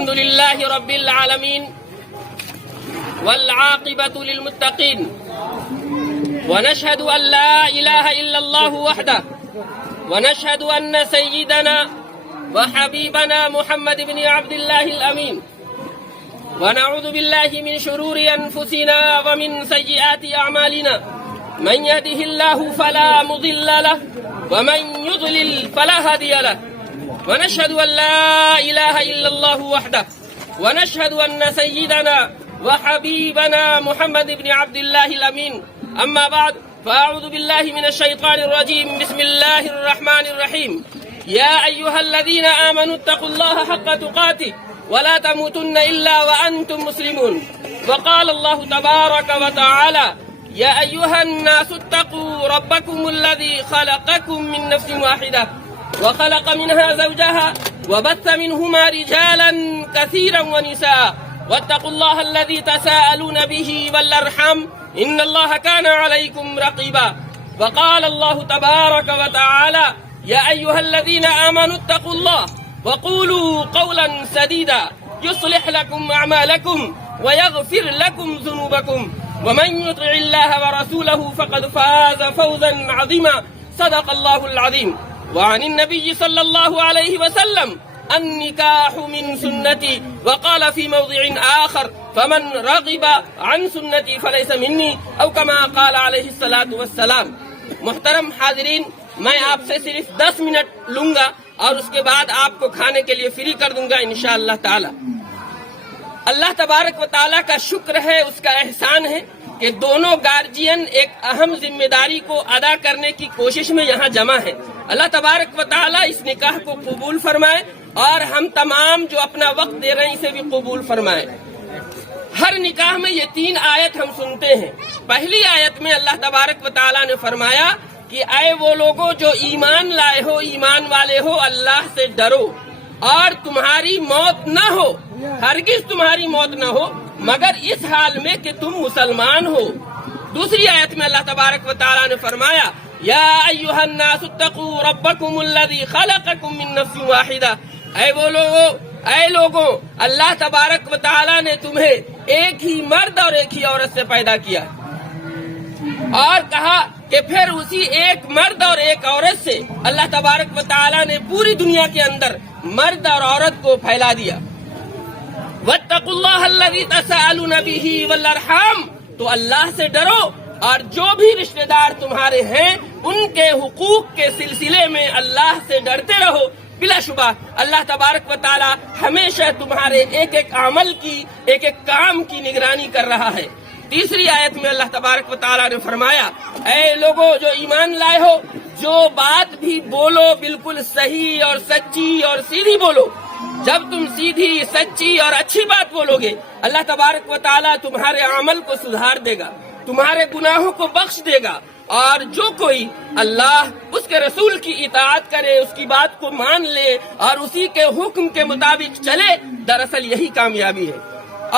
الحمد لله رب العالمين والعاقبة للمتقين ونشهد أن لا إله إلا الله وحده ونشهد أن سيدنا وحبيبنا محمد بن عبد الله الأمين ونعوذ بالله من شرور أنفسنا ومن سيئات أعمالنا من يهده الله فلا مضل له ومن يضلل فلا هادي له ونشهد أن لا إله إلا الله وحده ونشهد أن سيدنا وحبيبنا محمد بن عبد الله الأمين أما بعد فأعوذ بالله من الشيطان الرجيم بسم الله الرحمن الرحيم يا أيها الذين آمنوا اتقوا الله حق تقاته ولا تموتن إلا وأنتم مسلمون وقال الله تبارك وتعالى يا أيها الناس اتقوا ربكم الذي خلقكم من نفس واحدة وخلق منها زوجها وبث منهما رجالا كثيرا ونساء واتقوا الله الذي تساءلون به والأرحام إن الله كان عليكم رقيبا وقال الله تبارك وتعالى يا أيها الذين آمنوا اتقوا الله وقولوا قولا سديدا يصلح لكم أعمالكم ويغفر لكم ذنوبكم ومن يطع الله ورسوله فقد فاز فوزا عظيما صدق الله العظيم وعن النبي صلى الله عليه وسلم النكاح من سنتي وقال في موضع آخر فمن رغب عن سنتي فليس مني أو كما قال عليه الصلاة والسلام. محترم حاضرین، میں آپ سے صرف 10 منٹ لوں گا اور اس کے بعد آپ کو کھانے کے لیے فری کر دوں گا انشاءاللہ تعالی. اللہ تبارک و تعالیٰ کا شکر ہے، اس کا احسان ہے کہ دونوں گارجین ایک اہم ذمہ داری کو ادا کرنے کی کوشش میں یہاں جمع ہیں. اللہ تبارک و تعالیٰ اس نکاح کو قبول فرمائے اور ہم تمام جو اپنا وقت دے رہے ہیں اسے بھی قبول فرمائے. ہر نکاح میں یہ 3 آیت ہم سنتے ہیں. پہلی آیت میں اللہ تبارک و تعالیٰ نے فرمایا کہ اے وہ لوگوں جو ایمان لائے ہو، ایمان والے ہو، اللہ سے ڈرو اور تمہاری موت نہ ہو، ہرگز تمہاری موت نہ ہو مگر اس حال میں کہ تم مسلمان ہو. دوسری آیت میں اللہ تبارک و تعالیٰ نے فرمایا یا ایھا الناس اتقوا ربکم الذی خلقکم من نفس واحدہ، اے لوگوں اللہ تبارک و تعالیٰ نے تمہیں ایک ہی مرد اور ایک ہی عورت سے پیدا کیا اور کہا کہ پھر اسی ایک مرد اور ایک عورت سے اللہ تبارک و تعالیٰ نے پوری دنیا کے اندر مرد اور عورت کو پھیلا دیا. واتقوا اللہ الذی تساءلون بہ والارحام، تو اللہ سے ڈرو اور جو بھی رشتہ دار تمہارے ہیں ان کے حقوق کے سلسلے میں اللہ سے ڈرتے رہو. بلا شبہ اللہ تبارک و تعالی ہمیشہ تمہارے ایک ایک عمل کی، ایک ایک کام کی نگرانی کر رہا ہے. تیسری آیت میں اللہ تبارک و تعالیٰ نے فرمایا اے لوگوں جو ایمان لائے ہو، جو بات بھی بولو بالکل صحیح اور سچی اور سیدھی بولو. جب تم سیدھی، سچی اور اچھی بات بولو گے اللہ تبارک و تعالیٰ تمہارے عمل کو سدھار دے گا، تمہارے گناہوں کو بخش دے گا. اور جو کوئی اللہ اس کے رسول کی اطاعت کرے، اس کی بات کو مان لے اور اسی کے حکم کے مطابق چلے، دراصل یہی کامیابی ہے.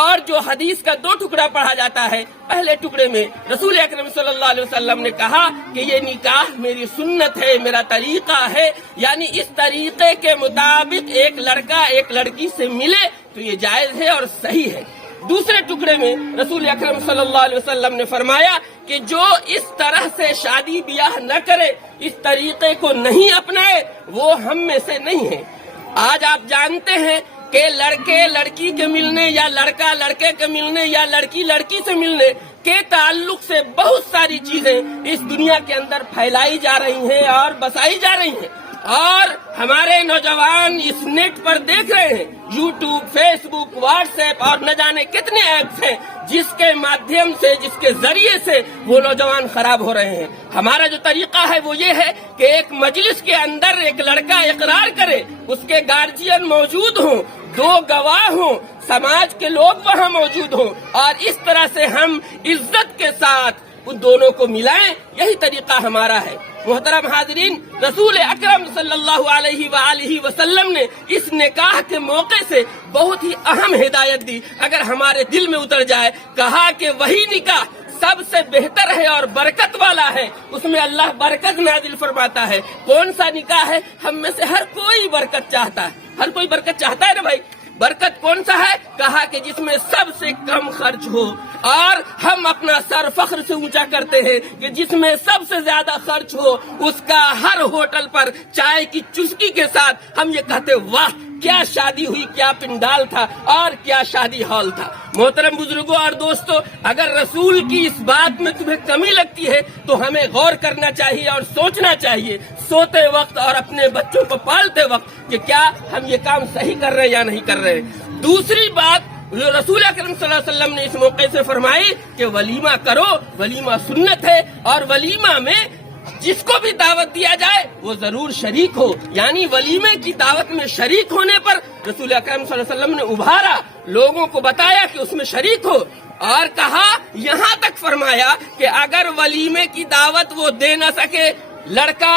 اور جو حدیث کا 2 ٹکڑا پڑھا جاتا ہے، پہلے ٹکڑے میں رسول اکرم صلی اللہ علیہ وسلم نے کہا کہ یہ نکاح میری سنت ہے، میرا طریقہ ہے، یعنی اس طریقے کے مطابق ایک لڑکا ایک لڑکی سے ملے تو یہ جائز ہے اور صحیح ہے. دوسرے ٹکڑے میں رسول اکرم صلی اللہ علیہ وسلم نے فرمایا کہ جو اس طرح سے شادی بیاہ نہ کرے، اس طریقے کو نہیں اپنائے، وہ ہم میں سے نہیں ہے. آج آپ جانتے ہیں کہ لڑکے لڑکی کے ملنے یا لڑکا لڑکے کے ملنے یا لڑکی لڑکی سے ملنے کے تعلق سے بہت ساری چیزیں اس دنیا کے اندر پھیلائی جا رہی ہیں اور بسائی جا رہی ہیں. اور ہمارے نوجوان اس نیٹ پر دیکھ رہے ہیں، یوٹیوب، فیس بک، واٹس ایپ اور نہ جانے کتنے ایپس ہیں جس کے مادھیم سے، جس کے ذریعے سے وہ نوجوان خراب ہو رہے ہیں. ہمارا جو طریقہ ہے وہ یہ ہے کہ ایک مجلس کے اندر ایک لڑکا اقرار کرے، اس کے گارجین موجود ہوں، 2 گواہ ہوں، سماج کے لوگ وہاں موجود ہوں اور اس طرح سے ہم عزت کے ساتھ ان دونوں کو ملائیں. یہی طریقہ ہمارا ہے. محترم حاضرین، رسول اکرم صلی اللہ علیہ وآلہ وسلم نے اس نکاح کے موقع سے بہت ہی اہم ہدایت دی. اگر ہمارے دل میں اتر جائے، کہا کہ وہی نکاح سب سے بہتر ہے اور برکت والا ہے، اس میں اللہ برکت نازل فرماتا ہے. کون سا نکاح ہے؟ ہم میں سے ہر کوئی برکت چاہتا ہے، ہر کوئی برکت چاہتا ہے نا بھائی. برکت کون سا ہے؟ کہا کہ جس میں سب سے کم خرچ ہو، اور ہم اپنا سر فخر سے اونچا کرتے ہیں کہ جس میں سب سے زیادہ خرچ ہو اس کا ہر ہوٹل پر چائے کی چسکی کے ساتھ ہم یہ کہتے واہ کیا شادی ہوئی، کیا پنڈال تھا اور کیا شادی ہال تھا۔ محترم بزرگوں اور دوستو، اگر رسول کی اس بات میں تمہیں کمی لگتی ہے تو ہمیں غور کرنا چاہیے اور سوچنا چاہیے سوتے وقت اور اپنے بچوں کو پالتے وقت کہ کیا ہم یہ کام صحیح کر رہے ہیں یا نہیں کر رہے۔ دوسری بات جو رسول اکرم صلی اللہ علیہ وسلم نے اس موقع سے فرمائی کہ ولیمہ کرو، ولیمہ سنت ہے، اور ولیمہ میں جس کو بھی دعوت دیا جائے وہ ضرور شریک ہو، یعنی ولیمے کی دعوت میں شریک ہونے پر رسول اکرم صلی اللہ علیہ وسلم نے ابھارا، لوگوں کو بتایا کہ اس میں شریک ہو، اور کہا یہاں تک فرمایا کہ اگر ولیمے کی دعوت وہ دے نہ سکے، لڑکا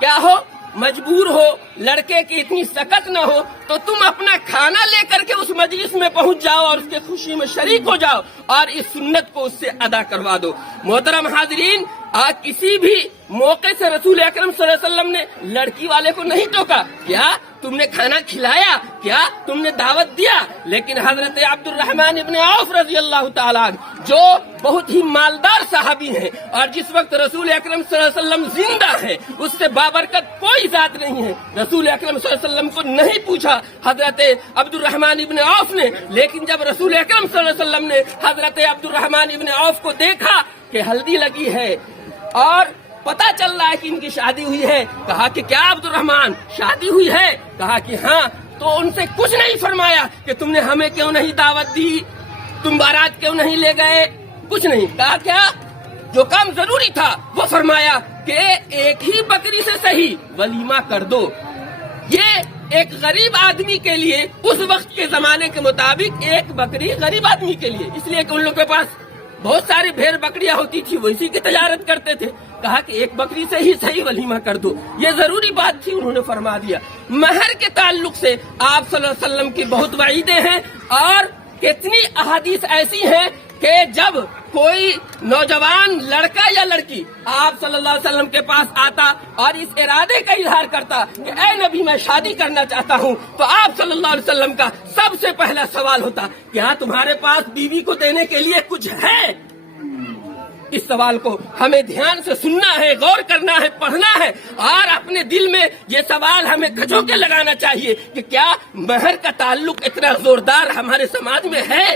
کیا ہو مجبور ہو، لڑکے کی اتنی سکت نہ ہو، تو تم اپنا کھانا لے کر کے اس مجلس میں پہنچ جاؤ اور اس کے خوشی میں شریک ہو جاؤ اور اس سنت کو اس سے ادا کروا دو۔ محترم حاضرین، آج کسی بھی موقع سے رسول اکرم صلی اللہ علیہ وسلم نے لڑکی والے کو نہیں ٹوکا، کیا تم نے کھانا کھلایا، کیا تم نے دعوت دیا، لیکن حضرت عبد الرحمن ابن عوف رضی اللہ تعالیٰ عنہ جو بہت ہی مالدار صحابی ہیں اور جس وقت رسول اکرم صلی اللہ علیہ وسلم زندہ ہے اس سے بابرکت کوئی ذات نہیں ہے، رسول اکرم صلی اللہ علیہ وسلم کو نہیں پوچھا حضرت عبد الرحمن ابن عوف نے، لیکن جب رسول اکرم صلی اللہ علیہ وسلم نے حضرت عبد الرحمن ابن عوف کو دیکھا کہ ہلدی لگی ہے اور پتا چل رہا ہے کہ ان کی شادی ہوئی ہے، کہا کہ کیا عبد الرحمن شادی ہوئی ہے؟ کہا کہ ہاں، تو ان سے کچھ نہیں فرمایا کہ تم نے ہمیں کیوں نہیں دعوت دی، تم بارات کیوں نہیں لے گئے، کچھ نہیں کہا، کیا جو کام ضروری تھا وہ فرمایا کہ ایک ہی بکری سے صحیح ولیمہ کر دو۔ یہ ایک غریب آدمی کے لیے اس وقت کے زمانے کے مطابق ایک بکری غریب آدمی کے لیے، اس لیے کہ ان لوگوں کے پاس بہت ساری بھیڑ بکریاں ہوتی تھی، وہ اسی کی تجارت کرتے تھے، کہا کہ ایک بکری سے ہی صحیح ولیمہ کر دو، یہ ضروری بات تھی، انہوں نے فرما دیا۔ مہر کے تعلق سے آپ صلی اللہ علیہ وسلم کی بہت وعیدیں ہیں اور کتنی احادیث ایسی ہیں کہ جب کوئی نوجوان لڑکا یا لڑکی آپ صلی اللہ علیہ وسلم کے پاس آتا اور اس ارادے کا اظہار کرتا کہ اے نبی میں شادی کرنا چاہتا ہوں، تو آپ صلی اللہ علیہ وسلم کا سب سے پہلا سوال ہوتا کیا تمہارے پاس بیوی کو دینے کے لیے کچھ ہے؟ اس سوال کو ہمیں دھیان سے سننا ہے، غور کرنا ہے، پڑھنا ہے، اور اپنے دل میں یہ سوال ہمیں کھجو کے لگانا چاہیے کہ کیا مہر کا تعلق اتنا زوردار ہمارے سماج میں ہے؟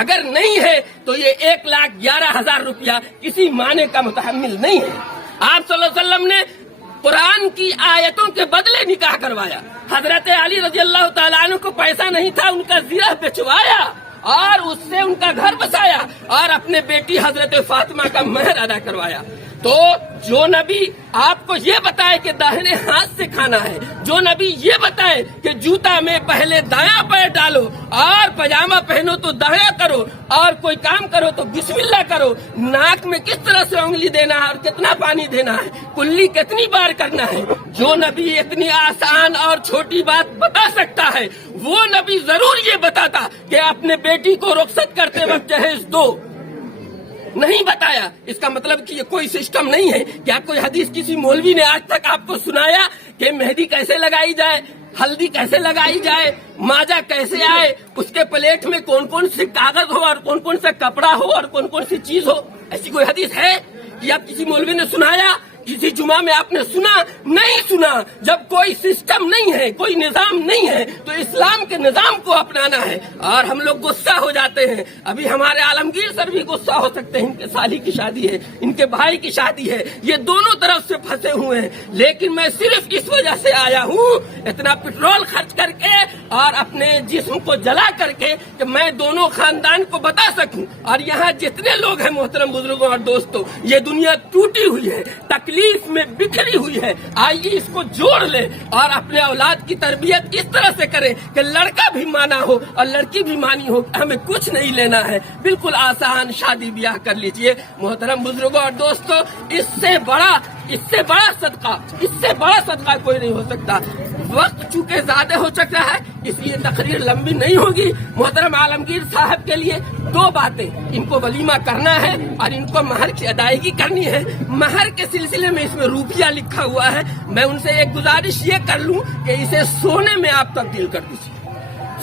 اگر نہیں ہے تو یہ 1,11,000 روپیہ کسی معنی کا متحمل نہیں ہے۔ آپ صلی اللہ علیہ وسلم نے قرآن کی آیتوں کے بدلے نکاح کروایا، حضرت علی رضی اللہ تعالیٰ عنہ کو پیسہ نہیں تھا، ان کا زرہ بیچوایا اور اس سے ان کا گھر بسایا اور اپنے بیٹی حضرت فاطمہ کا مہر ادا کروایا۔ تو جو نبی آپ کو یہ بتائے کہ داہنے ہاتھ سے کھانا ہے، جو نبی یہ بتائے کہ جوتا میں پہلے دایاں پیر ڈالو اور پاجامہ پہنو تو دایاں کرو اور کوئی کام کرو تو بسم اللہ کرو، ناک میں کس طرح سے انگلی دینا ہے اور کتنا پانی دینا ہے، کلی کتنی بار کرنا ہے، جو نبی اتنی آسان اور چھوٹی بات بتا سکتا ہے وہ نبی ضرور یہ بتاتا کہ اپنے بیٹی کو رخصت کرتے وقت جہیز دو، نہیں بتایا۔ اس کا مطلب کہ یہ کوئی سسٹم نہیں ہے۔ کیا کوئی حدیث کسی مولوی نے آج تک آپ کو سنایا کہ مہندی کیسے لگائی جائے، ہلدی کیسے لگائی جائے، ماجا کیسے آئے، اس کے پلیٹ میں کون کون سے کاغذ ہو اور کون کون سا کپڑا ہو اور کون کون سی چیز ہو؟ ایسی کوئی حدیث ہے کہ آپ کسی مولوی نے سنایا؟ کسی جمعہ میں آپ نے سنا؟ نہیں سنا۔ جب کوئی سسٹم نہیں ہے، کوئی نظام نہیں ہے تو اسلام کے نظام کو اپنانا ہے۔ اور ہم لوگ غصہ ہو جاتے ہیں، ابھی ہمارے عالمگیر سر بھی غصہ ہو سکتے ہیں، ان کے سالی کی شادی ہے، ان کے بھائی کی شادی ہے، یہ دونوں طرف سے پھنسے ہوئے ہیں، لیکن میں صرف اس وجہ سے آیا ہوں اتنا پٹرول خرچ کر کے اور اپنے جسم کو جلا کر کے کہ میں دونوں خاندان کو بتا سکوں۔ اور یہاں جتنے لوگ ہیں محترم بزرگوں اور دوستوں، یہ دنیا ٹوٹی ہوئی ہے، تکلیف میں بکھری ہوئی ہے، آئیے اس کو جوڑ لے اور اپنے اولاد کی تربیت اس طرح سے کرے کہ لڑکا بھی مانا ہو اور لڑکی بھی مانی ہو، ہمیں کچھ نہیں لینا ہے، بالکل آسان شادی بیاہ کر لیجئے۔ محترم بزرگوں اور دوستوں، اس سے بڑا صدقہ کوئی نہیں ہو سکتا۔ وقت چونکہ زیادہ ہو چکا ہے اس لیے تقریر لمبی نہیں ہوگی۔ محترم عالمگیر صاحب کے لیے 2 باتیں، ان کو ولیمہ کرنا ہے اور ان کو مہر کی ادائیگی کرنی ہے۔ مہر کے سلسلے میں اس میں روپیہ لکھا ہوا ہے، میں ان سے ایک گزارش یہ کر لوں کہ اسے سونے میں آپ تبدیل کر دیجیے۔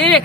1